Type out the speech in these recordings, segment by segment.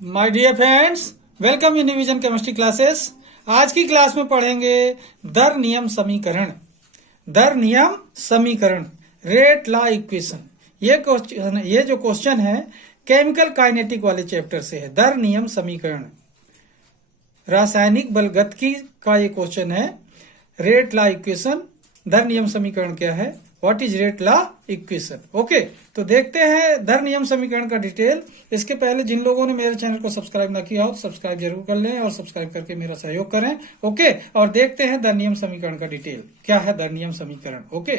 My dear friends, welcome in division chemistry classes. आज की class में पढ़ेंगे दर नियम समीकरण। दर नियम समीकरण, रेट लॉ इक्वेशन। ये जो क्वेश्चन है केमिकल काइनेटिक वाले चैप्टर से है। दर नियम समीकरण, रासायनिक बलगतिकी का ये क्वेश्चन है। रेट लॉ इक्वेशन, दर नियम समीकरण क्या है, what is rate law equation. Okay, तो देखते हैं दर नियम समीकरण का डिटेल। इसके पहले जिन लोगों ने मेरे चैनल को सब्सक्राइब ना किया हो तो सब्सक्राइब जरूर कर लें और सब्सक्राइब करके मेरा सहयोग करें। ओके, और देखते हैं दर नियम समीकरण का डिटेल क्या है। दर नियम समीकरण, ओके,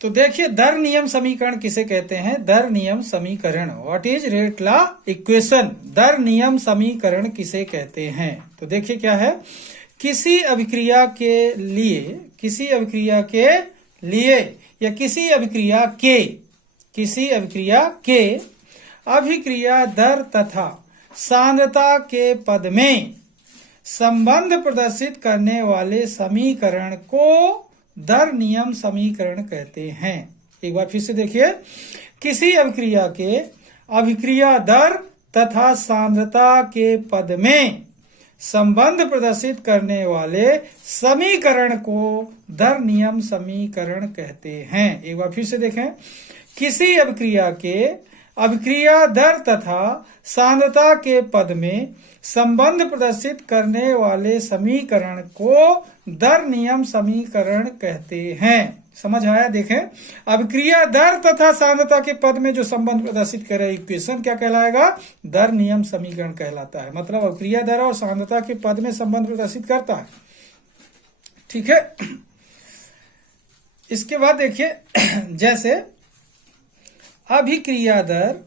तो देखिए दर नियम समीकरण किसे कहते हैं। दर नियम समीकरण, what is rate law equation. दर नियम समीकरण किसे कहते हैं, तो देखिए क्या है। किसी अभिक्रिया के लिए या किसी अभिक्रिया के अभिक्रिया दर तथा सांद्रता के पद में संबंध प्रदर्शित करने वाले समीकरण को दर नियम समीकरण कहते हैं। एक बार फिर से देखिए, किसी अभिक्रिया के अभिक्रिया दर तथा सांद्रता के पद में संबंध प्रदर्शित करने वाले समीकरण को दर नियम समीकरण कहते हैं। एक बार फिर से देखें, किसी अभिक्रिया के अभिक्रिया दर तथा सांद्रता के पद में संबंध प्रदर्शित करने वाले समीकरण को दर नियम समीकरण कहते हैं। समझ आया। देखें, अभिक्रिया दर तथा सांद्रता के पद में जो संबंध प्रदर्शित करे इक्वेशन क्या कहलाएगा, दर नियम समीकरण कहलाता है। मतलब अभिक्रिया दर और सांद्रता के पद में संबंध प्रदर्शित करता है। ठीक है, इसके बाद देखिए, जैसे अभिक्रिया दर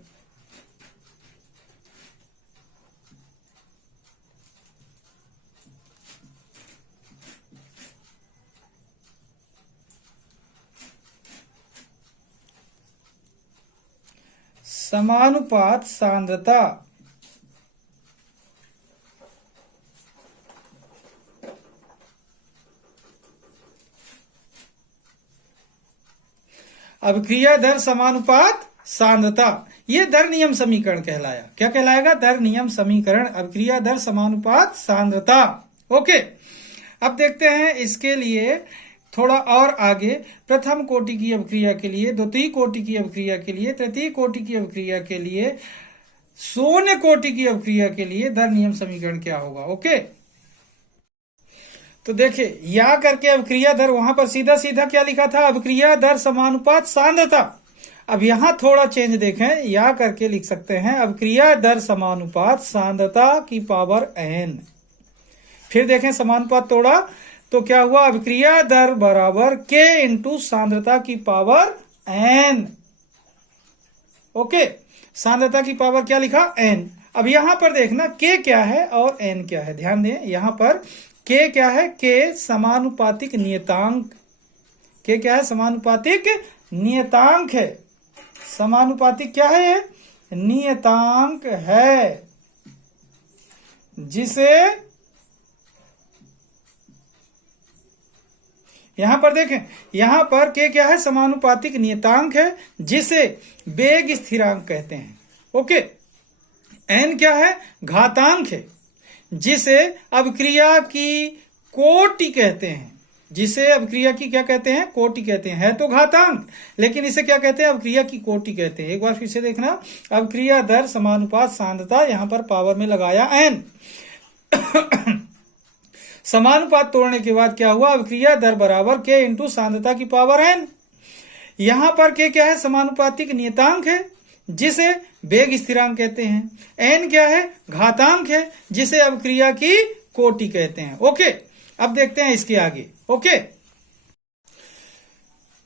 समानुपात सांद्रता, अभिक्रिया दर समानुपात सांद्रता, ये दर नियम समीकरण कहलाया। क्या कहलाएगा, दर नियम समीकरण, अभिक्रिया दर समानुपात सांद्रता। ओके, अब देखते हैं इसके लिए थोड़ा और आगे। प्रथम कोटि की अभिक्रिया के लिए, द्वितीय कोटि की अभिक्रिया के लिए, तृतीय कोटि की अभिक्रिया के लिए, शून्य कोटि की अभिक्रिया के लिए दर नियम समीकरण क्या होगा। ओके, तो देखिए या करके अभिक्रिया दर, वहां पर सीधा सीधा क्या लिखा था, अभिक्रिया दर समानुपात सांद्रता। अब यहां थोड़ा चेंज देखें, या करके लिख सकते हैं अभिक्रिया दर समानुपात सांद्रता की पावर n। फिर देखें समानुपात तोड़ा तो क्या हुआ, अभिक्रिया दर बराबर k इंटू सांद्रता की पावर n। ओके, सांद्रता की पावर क्या लिखा, n। अब यहां पर देखना k क्या है और n क्या है। ध्यान दें, यहां पर k क्या है, k समानुपातिक नियतांक। k क्या है, समानुपातिक नियतांक है। समानुपातिक क्या है, नियतांक है, जिसे यहां पर देखें, यहां पर k क्या है, समानुपातिक नियतांक है, जिसे वेग स्थिरांक कहते हैं। ओके, n क्या है, घातांक है, जिसे अभिक्रिया की कोटि कहते हैं। जिसे अभिक्रिया की क्या कहते हैं, कोटि कहते हैं। है तो घातांक, लेकिन इसे क्या कहते हैं, अभिक्रिया की कोटि कहते हैं। एक बार फिर से देखना, अभिक्रिया दर समानुपात सांद्रता, यहां पर पावर में लगाया n। समानुपात तोड़ने के बाद क्या हुआ, अभिक्रिया दर बराबर k इंटू सांद्रता की पावर n। यहां पर k क्या है, समानुपातिक नियतांक है, जिसे वेग स्थिरांक कहते हैं। n क्या है, घातांक है, जिसे अभिक्रिया की कोटि कहते हैं। ओके, अब देखते हैं इसके आगे। ओके,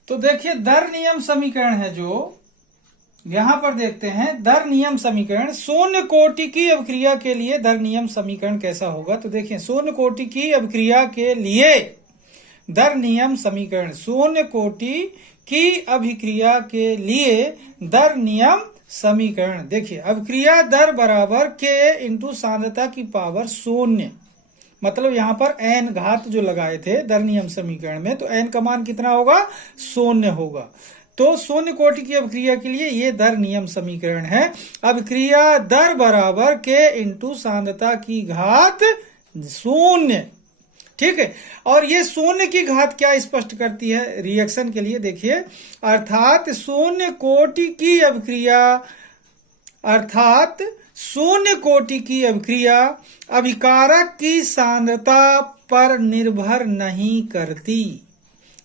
तो देखिए दर नियम समीकरण है जो यहां पर देखते हैं। दर नियम समीकरण, शून्य कोटि की अभिक्रिया के लिए दर नियम समीकरण कैसा होगा, तो देखिए शून्य कोटि की अभिक्रिया के लिए दर नियम समीकरण, शून्य कोटि की अभिक्रिया के लिए दर नियम समीकरण। देखिए अभिक्रिया दर बराबर k इंटू सांद्रता की पावर शून्य। मतलब यहां पर n घात जो लगाए थे दर नियम समीकरण में, तो n का मान कितना होगा, शून्य होगा। तो शून्य कोटि की अभिक्रिया के लिए ये दर नियम समीकरण है। अभिक्रिया दर बराबर के इंटू सांद्रता की घात शून्य। ठीक है, और ये शून्य की घात क्या स्पष्ट करती है रिएक्शन के लिए, देखिए, अर्थात शून्य कोटि की अभिक्रिया, अर्थात शून्य कोटि की अभिक्रिया अभिकारक की सांद्रता पर निर्भर नहीं करती।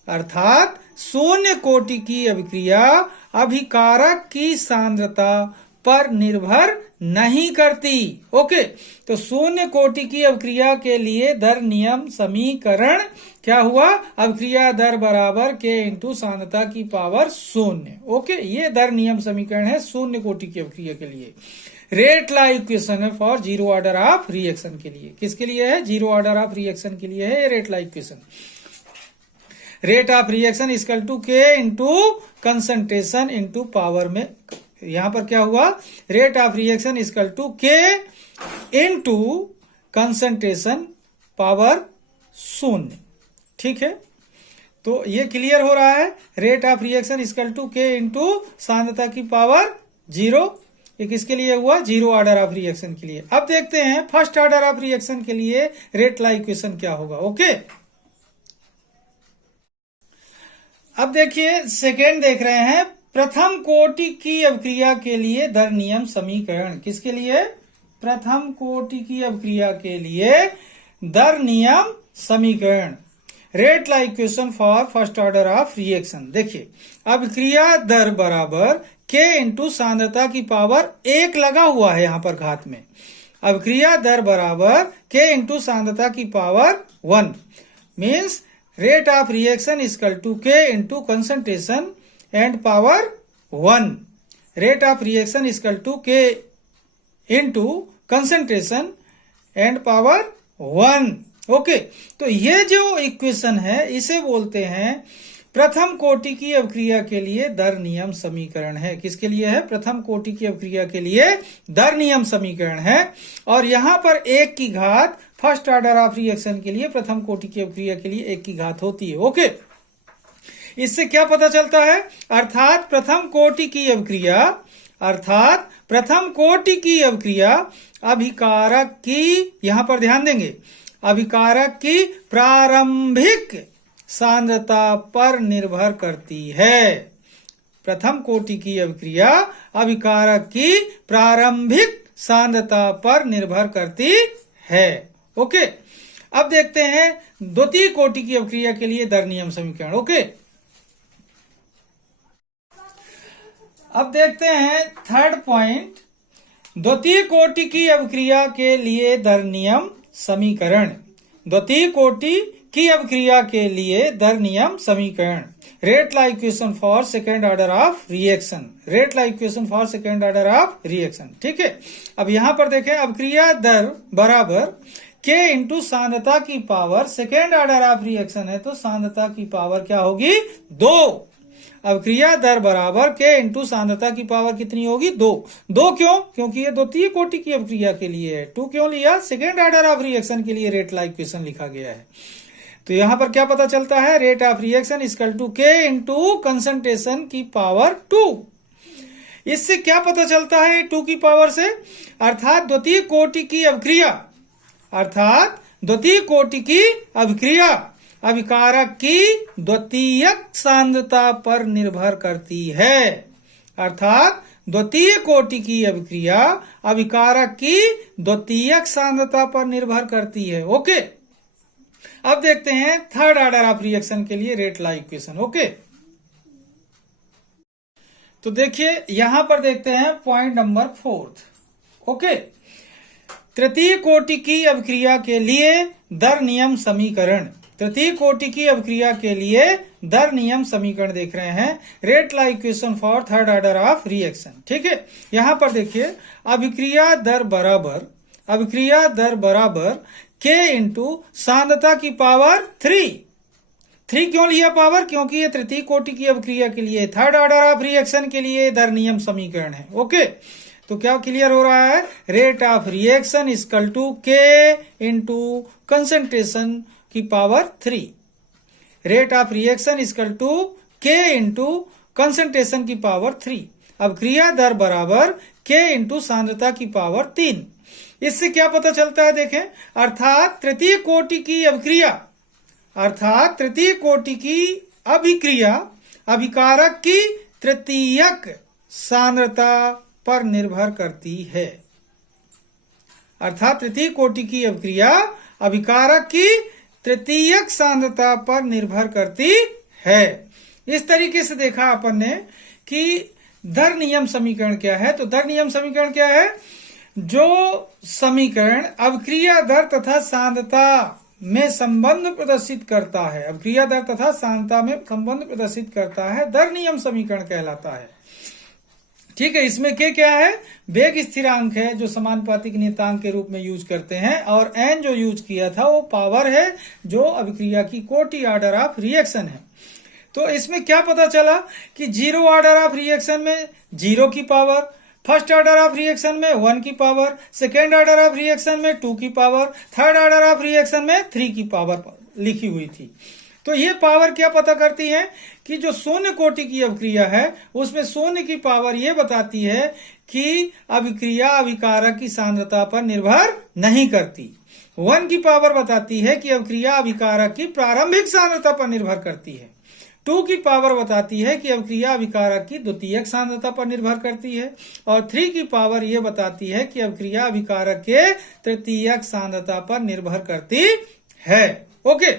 अर्थात शून्य कोटि की अभिक्रिया अभिकारक की सांद्रता पर निर्भर नहीं करती। ओके, तो शून्य कोटि की अभिक्रिया के लिए दर नियम समीकरण क्या हुआ, अभिक्रिया दर बराबर के इंटू सांद्रता की पावर शून्य। ओके, ये दर नियम समीकरण है शून्य कोटि की अभिक्रिया के लिए। रेट लॉ इक्वेशन है for zero order of reaction के लिए। किसके लिए है, जीरो ऑर्डर ऑफ रिएक्शन के लिए है ये rate law equation. Rate of reaction equal to K into concentration into power में, यहां पर क्या हुआ, rate of reaction equal to K into concentration power शून्य। ठीक है, तो ये क्लियर हो रहा है। Rate of reaction equal to K into सांद्रता की पावर जीरो, ये किसके लिए हुआ, जीरो ऑर्डर ऑफ रिएक्शन के लिए। अब देखते हैं फर्स्ट ऑर्डर ऑफ रिएक्शन के लिए रेट लॉ इक्वेशन क्या होगा। ओके, अब देखिए सेकेंड देख रहे हैं, प्रथम कोटि की अभिक्रिया के लिए दर नियम समीकरण। किसके लिए, प्रथम कोटि की अभिक्रिया के लिए दर नियम समीकरण। Rate law equation for first order of reaction. देखिए, अभिक्रिया दर बराबर के इंटू सांद्रता की पावर एक लगा हुआ है यहां पर घात में। अभिक्रिया दर बराबर के इंटू सांद्रता की power 1 means rate of reaction equal to K into concentration and power 1। Rate of reaction equal to K into concentration and power 1। Okay, तो ये जो इक्वेशन है इसे बोलते हैं प्रथम कोटि की अभिक्रिया के लिए दर नियम समीकरण है। किसके लिए है, प्रथम कोटि की अभिक्रिया के लिए दर नियम समीकरण है। और यहां पर एक की घात फर्स्ट ऑर्डर ऑफ रिएक्शन के लिए, प्रथम कोटि की अभिक्रिया के लिए एक की घात होती है। ओके, इससे क्या पता चलता है, अर्थात प्रथम कोटि की अभिक्रिया, अर्थात प्रथम कोटि की अभिक्रिया अभिकारक की, यहां पर ध्यान देंगे, अभिकारक की प्रारंभिक सांद्रता पर निर्भर करती है। प्रथम कोटि की अभिक्रिया अभिकारक की प्रारंभिक सांद्रता पर निर्भर करती है। ओके, अब देखते हैं द्वितीय कोटि की अभिक्रिया के लिए दर नियम समीकरण। ओके, अब देखते हैं थर्ड पॉइंट, द्वितीय कोटि की अभिक्रिया के लिए दर नियम समीकरण। द्वितीय कोटि की अभिक्रिया के लिए दर नियम समीकरण। Rate law equation for second order of reaction. Rate law equation for second order of reaction. ठीक है, अब यहां पर देखें, अभिक्रिया दर बराबर के इंटू सांद्रता की power, second order of reaction है तो सांद्रता की पावर क्या होगी, 2। अभिक्रिया दर बराबर के इंटू सांद्रता की पावर कितनी होगी, 2। 2 क्यों, क्योंकि ये द्वितीय कोटि की अभिक्रिया के लिए है। 2 क्यों लिया, सेकेंड ऑर्डर ऑफ रिएक्शन के लिए रेट लॉ इक्वेशन लिखा गया है। तो यहां पर क्या पता चलता है, rate of reaction equal to K into concentration की पावर 2। इससे क्या पता चलता है 2 की पावर से, अर्थात द्वितीय कोटि की अभिक्रिया, अर्थात द्वितीय कोटि की अभिक्रिया अभिकारक की द्वितीयक सांद्रता पर निर्भर करती है। अर्थात द्वितीय कोटि की अभिक्रिया अभिकारक की द्वितीयक सांद्रता पर निर्भर करती है। ओके, अब देखते हैं थर्ड ऑर्डर ऑफ रिएक्शन के लिए रेट लॉ इक्वेशन। ओके, तो देखिए यहां पर देखते हैं पॉइंट नंबर 4। ओके, तृतीय कोटि की अभिक्रिया के लिए दर नियम समीकरण। तृतीय कोटि की अभिक्रिया के लिए दर नियम समीकरण देख रहे हैं। Rate law equation for third order of reaction. ठीक है, यहां पर देखिए, अभिक्रिया दर बराबर, अभिक्रिया दर बराबर के इंटू सांद्रता की पावर 3 क्यों लिया पावर, क्योंकि ये तृतीय कोटि की अभिक्रिया के लिए, थर्ड ऑर्डर ऑफ रिएक्शन के लिए दर नियम समीकरण है। ओके, तो क्या क्लियर हो रहा है, rate of reaction equal to K into concentration की power 3। Rate of reaction equal to K into concentration की पावर 3। अब क्रिया दर बराबर K इंटू सांद्रता की पावर 3। इससे क्या पता चलता है देखें, अर्थात तृतीय कोटि की अभिक्रिया अभिकारक की तृतीयक सांद्रता पर निर्भर करती है। अर्थात तृतीय कोटि की अभिक्रिया अभिकारक की तृतीयक सांद्रता पर निर्भर करती है। इस तरीके से देखा अपन ने कि दर नियम समीकरण क्या है। तो दर नियम समीकरण क्या है, जो समीकरण अभिक्रिया दर तथा सांद्रता में संबंध प्रदर्शित करता है, अभिक्रिया दर तथा सांद्रता में संबंध प्रदर्शित करता है, दर नियम समीकरण कहलाता है। ठीक है, इसमें क्या है, वेग स्थिरांक है जो समानुपातिक नियतांक के रूप में यूज करते हैं, और एन जो यूज किया था वो पावर है जो अभिक्रिया की कोटि ऑर्डर ऑफ रिएक्शन है। तो इसमें क्या पता चला कि जीरो ऑर्डर ऑफ रिएक्शन में 0 की power, first order of reaction में 1 की power, second order of reaction में 2 की power, third order of reaction में 3 की पावर लिखी हुई थी। तो ये पावर क्या पता करती है कि जो शून्य कोटि की अभिक्रिया है उसमें शून्य की पावर ये बताती है कि अभिक्रिया अभिकारक की सांद्रता पर निर्भर नहीं करती। 1 की पावर बताती है कि अभिक्रिया अभिकारक की प्रारंभिक सांद्रता पर निर्भर करती है। 2 की पावर बताती है कि अभिक्रिया अभिकारक की द्वितीयक सांद्रता पर निर्भर करती है, और 3 की पावर यह बताती है कि अभिक्रिया अभिकारक के तृतीयक सांद्रता पर निर्भर करती है। ओके,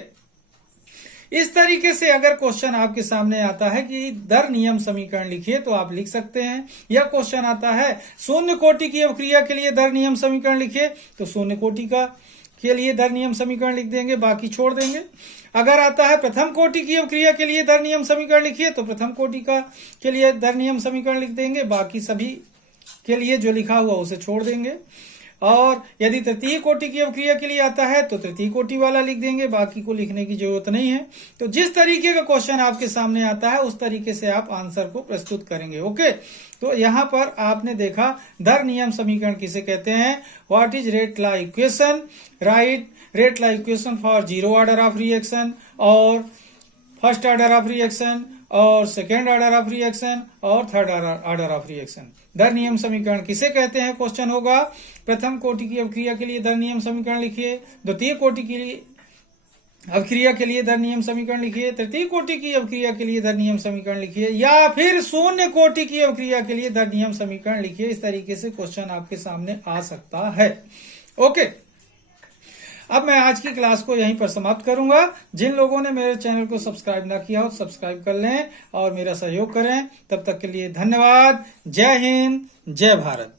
इस तरीके से अगर क्वेश्चन आपके सामने आता है कि दर नियम समीकरण लिखिए तो आप लिख सकते हैं। यह क्वेश्चन आता है शून्य कोटि की अभिक्रिया के लिए दर नियम समीकरण लिखिए, तो शून्य कोटि का के लिए दर नियम समीकरण लिख देंगे, बाकी छोड़ देंगे। अगर आता है प्रथम कोटि की अभिक्रिया के लिए दर नियम समीकरण लिखिए, तो प्रथम कोटि का के लिए दर नियम समीकरण लिख देंगे, बाकी सभी के लिए जो लिखा हुआ उसे छोड़ देंगे। और यदि तृतीय कोटि की अभिक्रिया के लिए आता है तो तृतीय कोटि वाला लिख देंगे, बाकी को लिखने की जरूरत नहीं है। तो जिस तरीके का क्वेश्चन आपके सामने आता है उस तरीके से आप आंसर को प्रस्तुत करेंगे। ओके, तो यहाँ पर आपने देखा दर नियम समीकरण किसे कहते हैं, what is rate law equation, right rate law equation for zero order of reaction और फर्स्ट ऑर्डर ऑफ रिएक्शन और सेकेंड ऑर्डर ऑफ रिएक्शन और थर्ड ऑर्डर ऑफ रिएक्शन। दर नियम समीकरण किसे कहते हैं क्वेश्चन होगा, प्रथम कोटि की अभिक्रिया के लिए दर नियम समीकरण लिखिए, द्वितीय कोटि की अभिक्रिया के लिए दर नियम समीकरण लिखिए, तृतीय कोटि की अभिक्रिया के लिए दर नियम समीकरण लिखिए, या फिर शून्य कोटि की अभिक्रिया के लिए दर नियम समीकरण लिखिए। इस तरीके से क्वेश्चन आपके सामने आ सकता है। ओके, अब मैं आज की क्लास को यहीं पर समाप्त करूंगा। जिन लोगों ने मेरे चैनल को सब्सक्राइब ना किया हो तो सब्सक्राइब कर लें और मेरा सहयोग करें। तब तक के लिए धन्यवाद। जय हिंद, जय भारत।